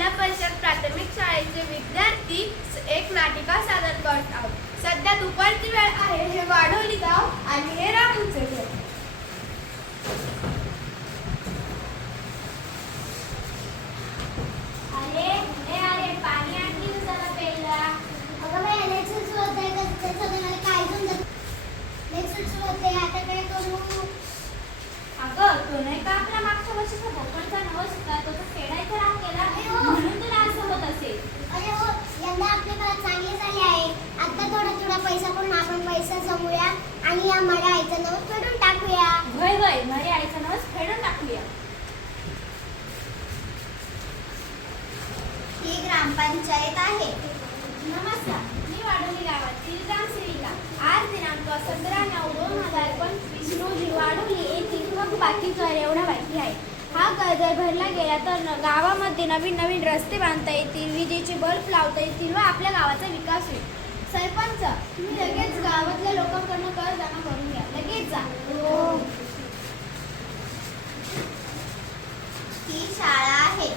जिल्हा परिषद प्राथमिक शाळेचे विद्यार्थी एक नाटिका सादर करत आहोत। सध्या दुपारची वेळ आहे। हे वाढोली गाव आणि हे रामूचे घर। अरे पाणी आणली तुझ्याला प्यायला। अगं बाई इलेक्शन सुरू होते त्याच्यामध्ये मला काय समजत इलेक्शन सुरू होते आता काय करू। अगं तो नाही का आपल्या मागच्या वर्षीचा भोकरचा नवस होता तो फेडायचा राग केला म्हणून तुला असं होत असेल। अरे हो यंदा आपले परत चांगले झाले आहे। आता थोडा पैसा करून आपण पैसा जमूया आणि या मड्या आईचं नवस फेडून टाकूया। वय वय मरे आईचं नवस फेडून टाकूया। ही ग्रामपंचायत आहे। नमस्कार, मी वाढोली गावातील ग्रामसेविका। आज दिनांक 17/9/2025 रोजी वाढोली येथील बाकी घर एवढा बाकी आहे। हा घर जर भरला गेला तर गावामध्ये नवीन रस्ते बांधता येतील, विजेचे बल्ब लावता येतील व आपल्या गावाचा विकास होईल। सरपंच, तुम्ही लगेच गावातल्या लोकांकडून कर जमा करून घ्या, लगेच जा। ही शाळा आहे।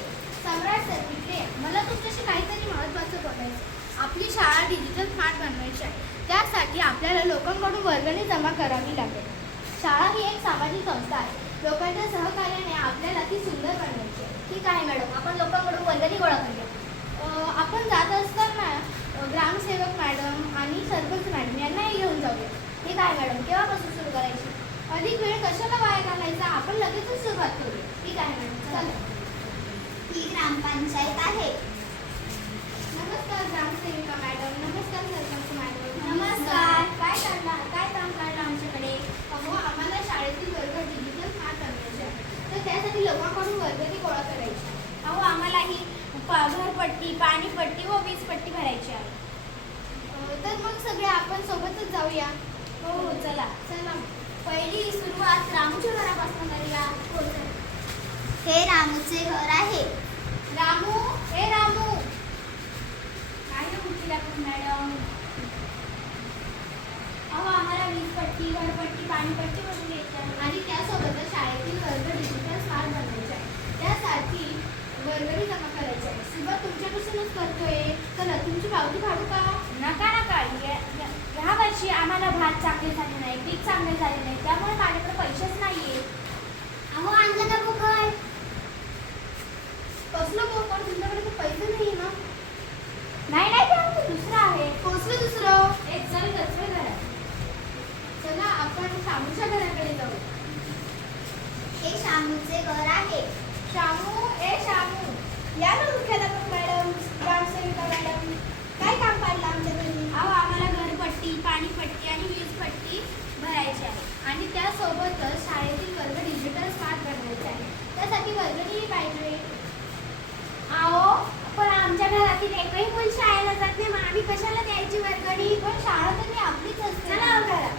सम्राट सर इकडे मला तुमच्याशी काहीतरी महत्त्वाचं बोलायचं। आपली शाळा डिजिटल स्मार्ट बनवायची आहे। त्यासाठी आपल्याला लोकांकडून वर्गणी जमा करावी लागेल। शाळा ही एक सामाजिक संस्था आहे। लोकांच्या सहकार्याने आपल्याला ती सुंदर बनवायची आहे। ठीक आहे मॅडम, आपण लोकांकडून वर्गणी गोळा करूया। आपण जात असताना ग्रामसेवक मॅडम आणि सरपंच मॅडम यांनाही घेऊन जाऊया। ठीक आहे मॅडम, केव्हापासून सुरू करायची? अधिक वेळ कशाला वाया घालायचा, आपण लगेचच सुरुवात करूया। ठीक आहे मॅडम, चला। ही ग्रामपंचायत आहे। नमस्कार ग्रामसेविका मॅडम, नमस्कार सरपंच मॅडम। नमस्कार। काय काम काढलं आमच्याकडे? अहो, आम्हाला शाळेतील वर्ग डिजिटल स्मार्ट बनवायचे आहे, तर त्यासाठी लोकांकडून वर्गणी गोळा करायची आहे। अहो आम्हालाही घरपट्टी, पाणीपट्टी व वीजपट्टी भरायची आहे। तर मग सगळे आपण सोबतच जाऊया। हो चला। चला, पहिली सुरुवात रामूच्या घरापासून करूया। हे रामूचे घर आहे। रामू, हे रामू, काय म्हटली मॅडम? अहो आम्हाला वीजपट्टी, घरपट्टी, पाणीपट्टी भरून घ्यायची आहे आणि त्यासोबतच शाळेतील वर्ग डिजिटल स्मार्ट बनवायचे आहे। त्यासाठी वर्गणी जमा करायची आहे। सुरुवात तुमच्यापासूनच करतोय, चला तुमची पावती काढू का? नका ह्या वर्षी आम्हाला भात चांगले झाले नाही, पीक चांगले झाले नाही, त्यामुळे माझ्याकडे पैसेच नाहीये। अहो आणलं का बुकड? कसलं कोकण, तुमच्याकडे तर पैसे नाही ना? नाही ते आमचं दुसरं आहे। कसलं दुसरं? एक चल घरात। चला आपण शामूच्या घराकडे जाऊ। हे शामूचे घर आहे। शामू, ए शामू, या ना मुख्याध्यापक मॅडम, ग्रामसेविका मॅडम, काय काम पाडलं आमच्या घरी? अहो आम्हाला घरपट्टी, पाणीपट्टी आणि वीजपट्टी भरायची आहे आणि त्यासोबतच शाळेतील वर्ग डिजिटल स्मार्ट बनवायचे आहे। त्यासाठी वर्गणीही पाहिजे। अहो पण आमच्या घरातील एकही मुल शाळेला जात नाही, मग आम्ही कशाला द्यायची वर्गणी? पण शाळा तरी आपलीच असते। चला घरात।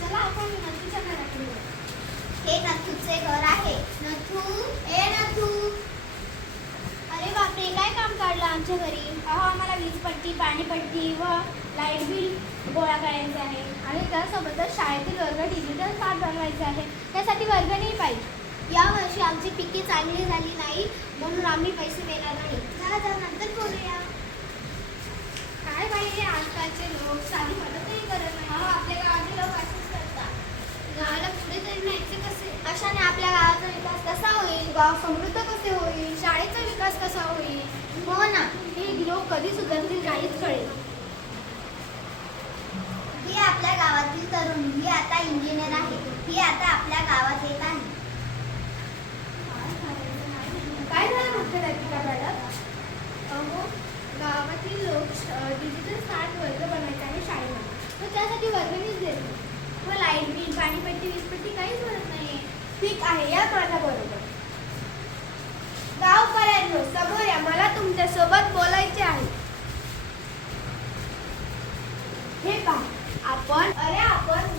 चला आपण नथूच्या घराकडे जाऊ। हे नथूचे घर आहे। नथू, ए नथू, अरे बापरे, काय काम काढलं आमच्या घरी? अहो आम्हाला वीजपट्टी, पाणीपट्टी व लाईट बिल गोळा करायचे आहे आणि त्यासोबतच शाळेतील वर्ग डिजिटल स्मार्ट बनवायचे आहे। त्यासाठी वर्गणीही पाहिजे। यावर्षी आमची पिके चांगली झाली नाही म्हणून आम्ही पैसे देणार नाही। चला नंतर बोलूया। काय पाहिजे आजकालचे लोक साधी मदतही करत नाही। अहो आपल्या गावाचे लोक असंच करतात। गावाला पुढे तरी न्यायचे कसे? अशाने आपल्या गावाचा विकास कसा होईल? गाव समृद्ध कसे होईल? शाळेचा विकास कसा होईल? हो ना। हे लोक कधी सुधारतील काहीच कळेल। ही आपल्या गावातील तरुणी, ही आता इंजिनियर आहे। ही आता आपल्या गावात येत आहे। काय झालं मुख्याध्यापिका मॅडम? अहो, गावातील लोक डिजिटल स्मार्ट वर्ग बनायचे आहे शाळेमध्ये, तर त्यासाठी वर्गणीच देत नाही व लाईट बिल, पाणीपट्टी, वीजपट्टी काहीच भरत नाही। ठीक आहे, या माझ्याबरोबर। गावकऱ्यांनो समोर या, मला तुमच्यासोबत बोलायचे आहे। हे पहा, आपण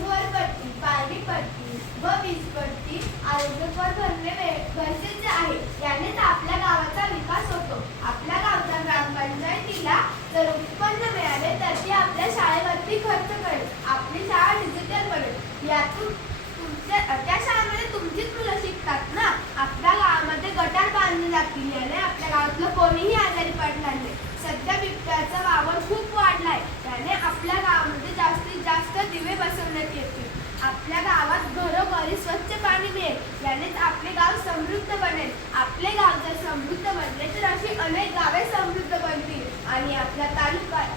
घरपट्टी, पाणीपट्टी व वीजपट्टी आरोग्यकर भरणे गरजेचे आहे। यानेच आपल्या गावाचा विकास होतो। आपल्या गावच्या ग्रामपंचायतीला जर उत्पन्न मिळाले तर ती आपल्या शाळेवरती खर्च करेल, आपली शाळा डिजिटल बनेल। यातून त्या शाळेमध्ये तुमचीच मुलं शिकतात ना। आपल्या गावामध्ये गटार बांधले जातात। यानेच आपले गाव समृद्ध बनेल. आपले गाव जर समृद्ध बनले तर अशी अनेक गावे समृद्ध बनतील आणि आपल्या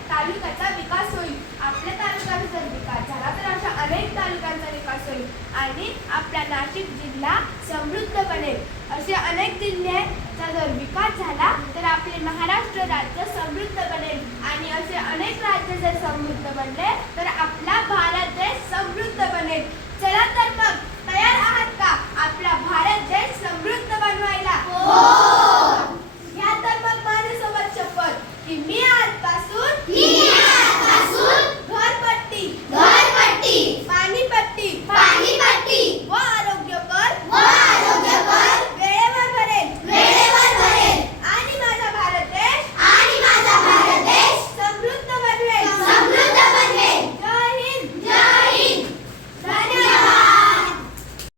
तालुक्याचा विकास होईल. आपल्या तालुक्याचा जर विकास झाला तर अशा अनेक तालुक्यांचा विकास होईल आणि आपला नाशिक जिल्हा समृद्ध बनेल. असे अनेक जिल्ह्याचा जर विकास झाला तर आपले महाराष्ट्र राज्य समृद्ध बनेल आणि असे अनेक राज्य जर समृद्ध बनले तर आपला भारत देश समृद्ध बनेल. चला तर मग तयार आहात का आपला भारत